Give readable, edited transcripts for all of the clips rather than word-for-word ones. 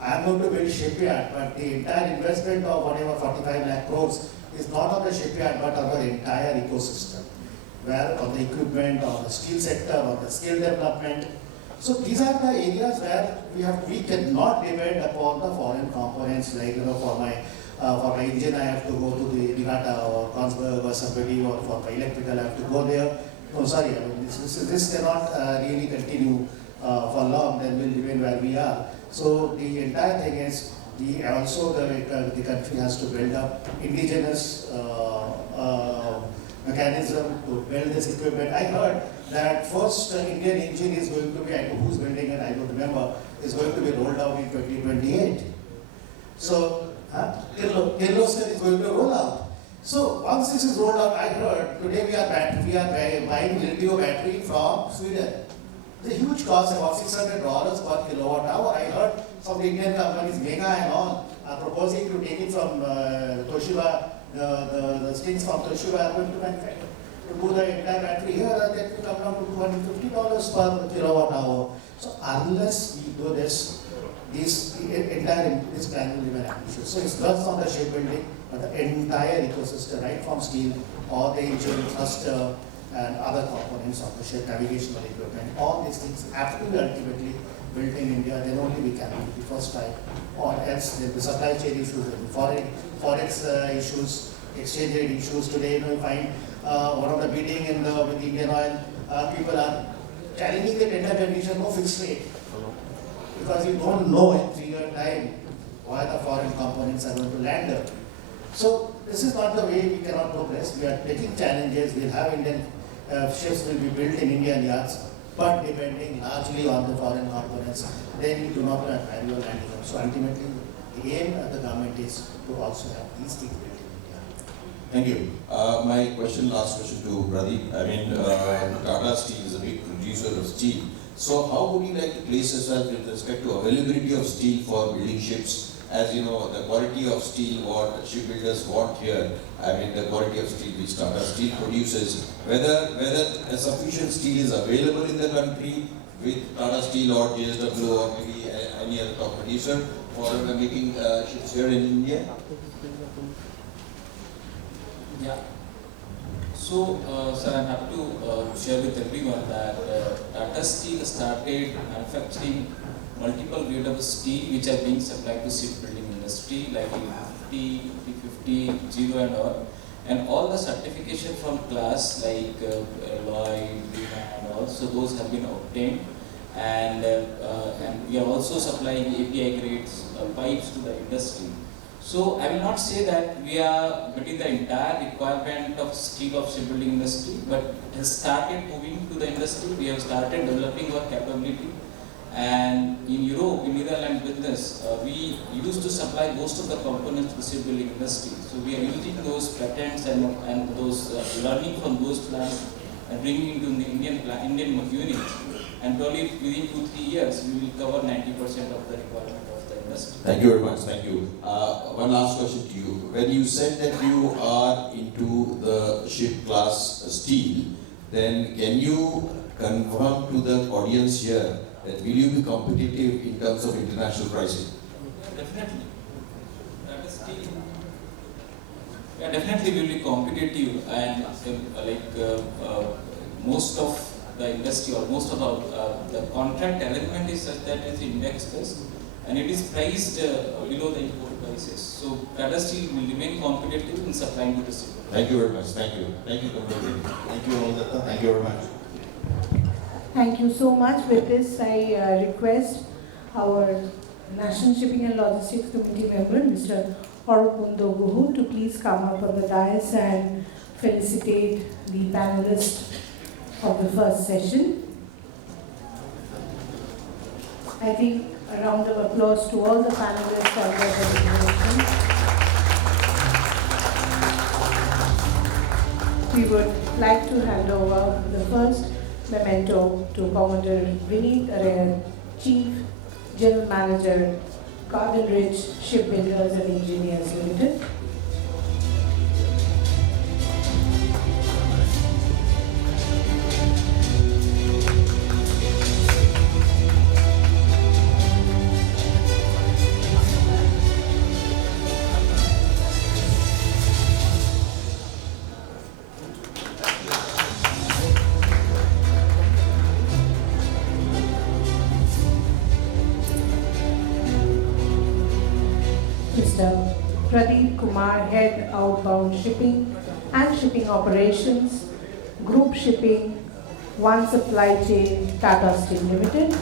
I am going to build shipyard, but the entire investment of whatever 45 lakh crores is not on the shipyard but on the entire ecosystem, where on the equipment, on the steel sector, on the skill development. So these are the areas where we cannot depend upon the foreign components, like for my engine I have to go to the Regatta or Conclave or somebody, or for my electrical I have to go there. No, sorry, I mean, this cannot really continue for long, then we'll remain where we are. So the entire thing is, the country has to build up indigenous mechanism to build this equipment. I heard that first Indian engine is going to be, I don't know who's building it, I don't remember, is going to be rolled out in 2028. So, Kirloskar is going to roll out. So once this is rolled out, I heard today we are buying lithium battery from Sweden. It's a huge cost, about $600 per kilowatt hour. I heard some Indian companies, Mega and all, are proposing to take it from Toshiba. The sticks from Toshiba are going to manufacture. To do the entire battery here, that will come down to $250 per kilowatt hour. So unless we do this, this plan will remain ambitious. So it's not on the shipbuilding, but the entire ecosystem, right from steel, or the engine, thruster, and other components of the ship, navigational equipment. All these things have to be ultimately built in India. Then only we can be the first time, or else the supply chain issues, forex issues, exchange rate issues. Today, you find one of the bidding with Indian Oil, people are challenging the tender condition, no fixed rate, because you don't know in 3 year time why the foreign components are going to land there. So this is not the way we cannot progress. We are taking challenges. We'll have Indian ships will be built in Indian yards, but depending largely on the foreign components, then we do not have value landing up. So ultimately, the aim of the government is to also have these things built in India. Thank you. My last question to Pradeep. I mean, Tata Steel is a big producer of steel. So how would you like to place yourself with respect to availability of steel for building ships? As you know, the quality of steel what shipbuilders want here, I mean the quality of steel which Tata Steel produces, whether a sufficient steel is available in the country with Tata Steel or JSW or maybe any other top producer for making ships here in India? Yeah. So, sir, I'm happy to share with everyone that Tata Steel started manufacturing multiple grades of steel which are being supplied to shipbuilding industry, like 50, 50, 0 and all the certification from class like Lloyd, and all, so those have been obtained, and we are also supplying API grades pipes to the industry. So I will not say that we are meeting the entire requirement of steel of shipbuilding industry, but it has started moving to the industry. We have started developing our capability. And in Europe, in Netherlands business, we used to supply most of the components to the shipbuilding industry. So we are using those patents and those learning from those plants and bringing into the Indian unit. And probably within 2-3 years, we will cover 90% of the requirement of the industry. Thank you very much. Thank you. One last question to you. When you said that you are into the ship class steel, then can you confirm to the audience here that will you be competitive in terms of international pricing? Yeah, definitely. That is key. Yeah, definitely we will be competitive, and most of the industry or most of the contract element is such that it is index based and it is priced below the import prices. So Tata Steel will remain competitive in supplying to the city. Thank you very much. Thank you. Thank you, Conclave. Thank you, all. Thank you very much. Thank you so much. With this, I request our National Shipping and Logistics Committee member, Mr. Oropundo Guhu, to please come up on the dais and felicitate the panelists of the first session. I think a round of applause to all the panelists for their presentation. We would like to hand over the first memento to Commander Vineet Araya, Chief General Manager, Garden Ridge Shipbuilders and Engineers Limited. Mr. Pradeep Kumar, Head Outbound Shipping and Shipping Operations, Group Shipping, One Supply Chain, Tata Steel Limited.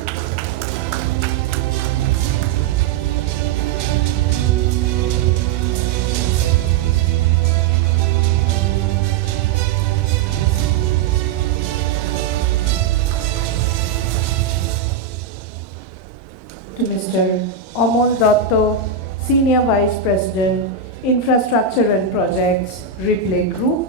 To Mr. Amol Dotto, Senior Vice President, Infrastructure and Projects, Replay Group.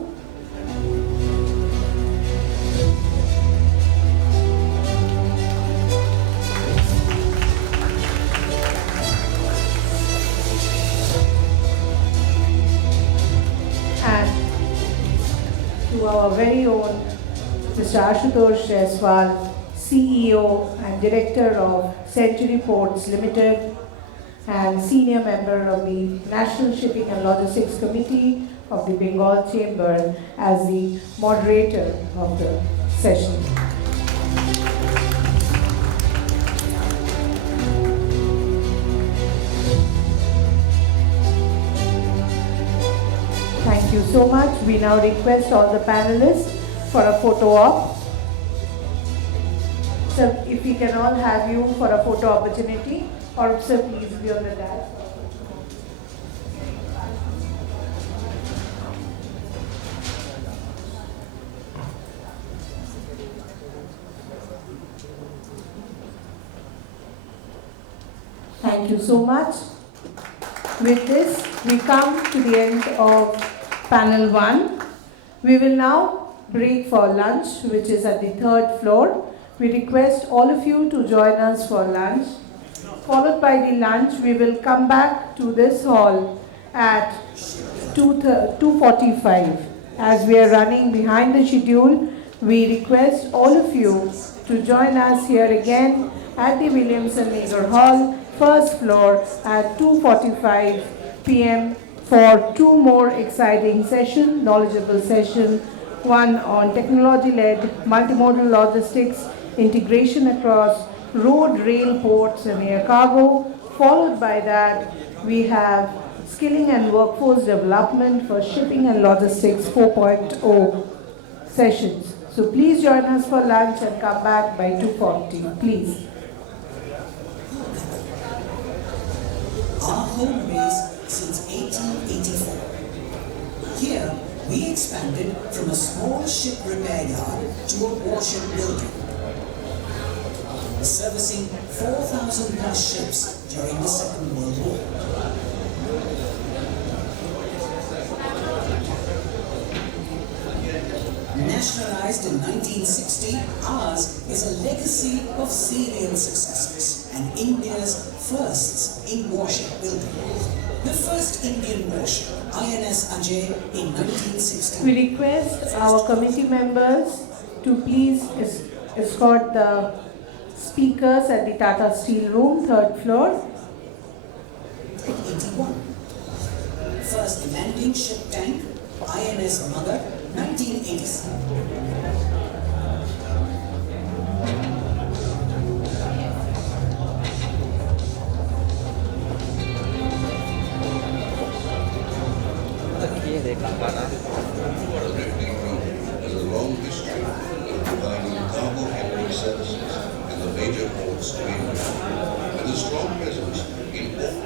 And to our very own Mr. Ashutosh Jaiswal, CEO and Director of Century Ports Limited and Senior Member of the National Shipping and Logistics Committee of the Bengal Chamber as the moderator of the session. Thank you so much. We now request all the panelists for a photo op. So if we can all have you for a photo opportunity, or sir, please be on the dais. Thank you so much. With this, we come to the end of panel 1. We will now break for lunch, which is at the 3rd floor. We request all of you to join us for lunch. Followed by the lunch, we will come back to this hall at 2:45. As we are running behind the schedule, we request all of you to join us here again at the Williamson Nagar Hall, 1st floor at 2:45 p.m. for 2 more exciting sessions, knowledgeable sessions, one on technology-led multimodal logistics, integration across road, rail, ports and air cargo. Followed by that, we have skilling and workforce development for shipping and logistics 4.0 sessions. So please join us for lunch and come back by 2:40, please. Our home base since 1884. Here, we expanded from a small ship repair yard to a warship building, servicing 4,000 plus ships during the Second World War. Nationalized in 1960, ours is a legacy of serial successes and India's firsts in warship building. The first Indian warship, INS Ajay, in 1960. We request our committee members to please escort the speakers at the Tata Steel Room, 3rd floor. 81. First landing ship tank, INS Mother, 1987. Has a long history of providing cargo handling services in the major ports of India, with a strong presence in all.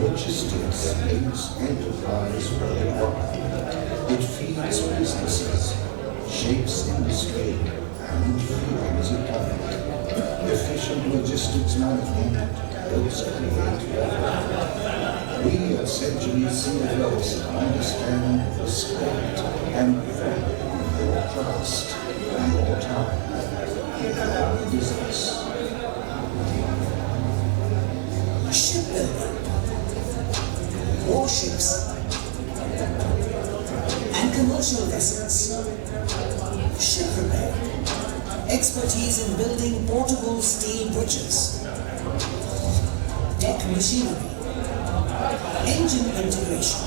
Logistics links enterprise worldwide. It feeds businesses, shapes industry, and fuels economy. Efficient logistics management helps create wealth. We at Century CFLs understand, respect, and value your trust, your time, your business. Shipbuilding, warships, and commercial vessels. Ship repair, expertise in building portable steel bridges. Deck machinery, engine integration,